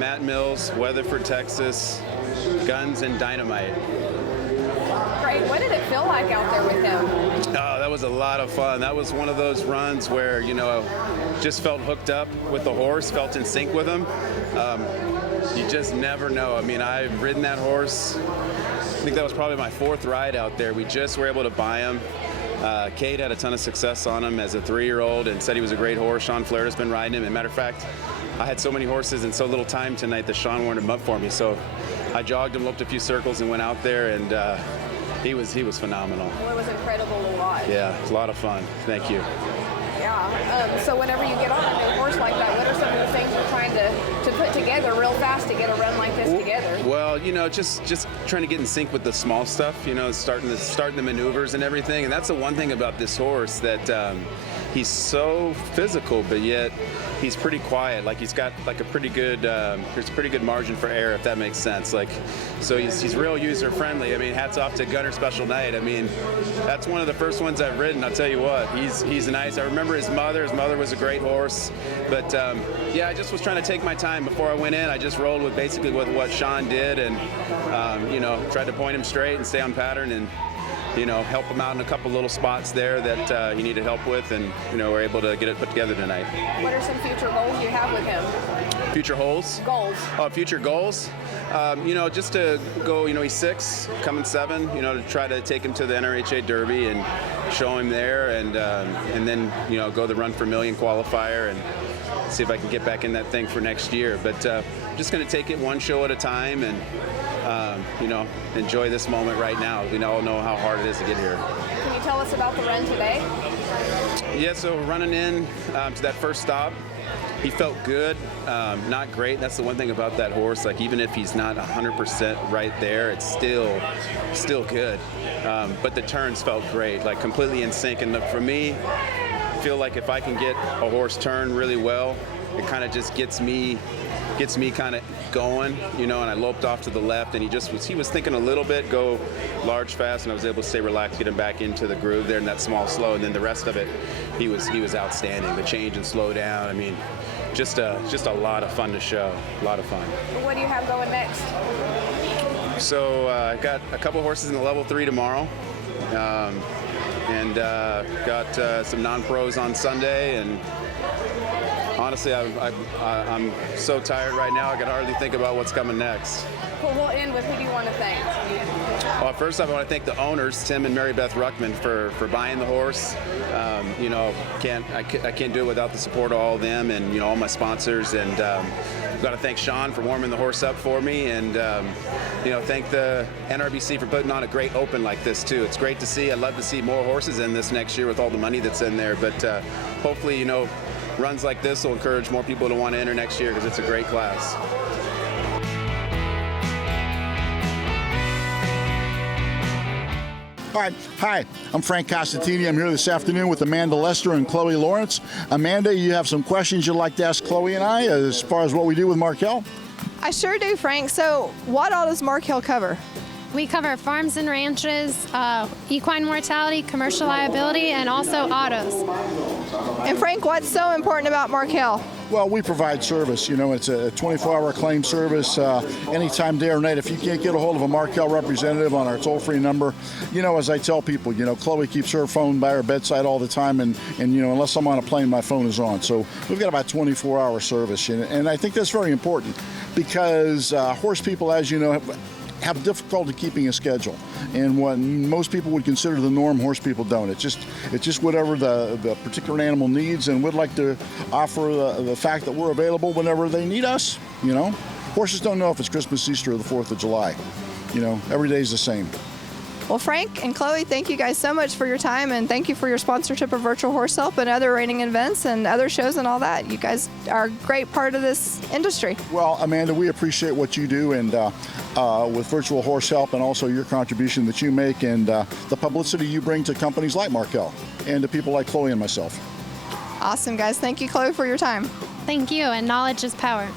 Matt Mills, Weatherford, Texas, Guns and Dynamite. Great. What did it feel like out there with him? Oh, that was a lot of fun. That was one of those runs where, just felt hooked up with the horse, felt in sync with him. You just never know. I mean, I've ridden that horse. I think that was probably my 4th ride out there. We just were able to buy him. Kate had a ton of success on him as a 3-year-old and said he was a great horse. Sean Flair's been riding him. As a matter of fact, I had so many horses and so little time tonight that Sean wanted him up for me. So I jogged him, looped a few circles, and went out there, and he was phenomenal. Well, it was incredible to watch. Yeah, it's a lot of fun. Thank you. Yeah. So whenever you get on a new horse like that, what are some of the things you're trying to put together real fast to get a run like this together? Well, just trying to get in sync with the small stuff. Starting the maneuvers and everything. And that's the one thing about this horse, that he's so physical, but yet he's pretty quiet. Like, he's got like a pretty good there's a pretty good margin for error, if that makes sense. Like, so he's real user friendly. I mean, hats off to Gunner Special Night. I mean, that's one of the first ones I've ridden. I'll tell you what, he's nice. I remember his mother. His mother was a great horse. But yeah, I just was trying to take my time before I went in. I just rolled with basically with what Sean did, and tried to point him straight and stay on pattern, and help him out in a couple little spots there that he needed help with, and we're able to get it put together tonight. What are some future goals you have with him? Future holes? Goals. Oh, future goals? Just to go, he's 6, coming 7, to try to take him to the NRHA Derby and show him there, and then, go the Run for Million qualifier and see if I can get back in that thing for next year. But just going to take it one show at a time, and enjoy this moment right now. We all know how hard it is to get here. Can you tell us about the run today? Yeah, so running in to that first stop, he felt good, not great. That's the one thing about that horse. Like, even if he's not 100% right there, it's still good. But the turns felt great, like completely in sync. And for me, I feel like if I can get a horse turn really well, it kind of just gets me kind of going, and I loped off to the left, and he was thinking a little bit, go large fast, and I was able to stay relaxed, get him back into the groove there in that small slow, and then the rest of it, he was outstanding. The change and slow down, I mean, just a lot of fun to show, a lot of fun. What do you have going next? So I got a couple horses in the level 3 tomorrow, and got some non-pros on Sunday, and honestly, I'm so tired right now, I can hardly think about what's coming next. Well, we'll end with, who do you want to thank? Well, first off, I want to thank the owners, Tim and Mary Beth Ruckman, for buying the horse. I can't do it without the support of all of them, and all my sponsors. And I've got to thank Sean for warming the horse up for me, and thank the NRBC for putting on a great open like this too. It's great to see. I'd love to see more horses in this next year with all the money that's in there. But hopefully, runs like this will encourage more people to want to enter next year, because it's a great class. All right. Hi, I'm Frank Costantini. I'm here this afternoon with Amanda Lester and Chloe Lawrence. Amanda, you have some questions you'd like to ask Chloe and I as far as what we do with Markel? I sure do, Frank. So what all does Markel cover? We cover farms and ranches, equine mortality, commercial liability, and also autos. And Frank, what's so important about Markel? Well, we provide service. It's a 24-hour claim service anytime, day or night. If you can't get a hold of a Markel representative on our toll-free number, as I tell people, Chloe keeps her phone by her bedside all the time, and unless I'm on a plane, my phone is on. So we've got about 24-hour service, and I think that's very important, because horse people, as you know, have difficulty keeping a schedule, and what most people would consider the norm, horse people don't. It's just whatever the particular animal needs, and we'd like to offer the fact that we're available whenever they need us. Horses don't know if it's Christmas, Easter, or the 4th of July. Every day is the same. Well, Frank and Chloe, thank you guys so much for your time, and thank you for your sponsorship of Virtual Horse Help and other reining events and other shows and all that. You guys are a great part of this industry. Well, Amanda, we appreciate what you do, and with Virtual Horse Help, and also your contribution that you make, and the publicity you bring to companies like Markel and to people like Chloe and myself. Awesome, guys. Thank you, Chloe, for your time. Thank you, and knowledge is power.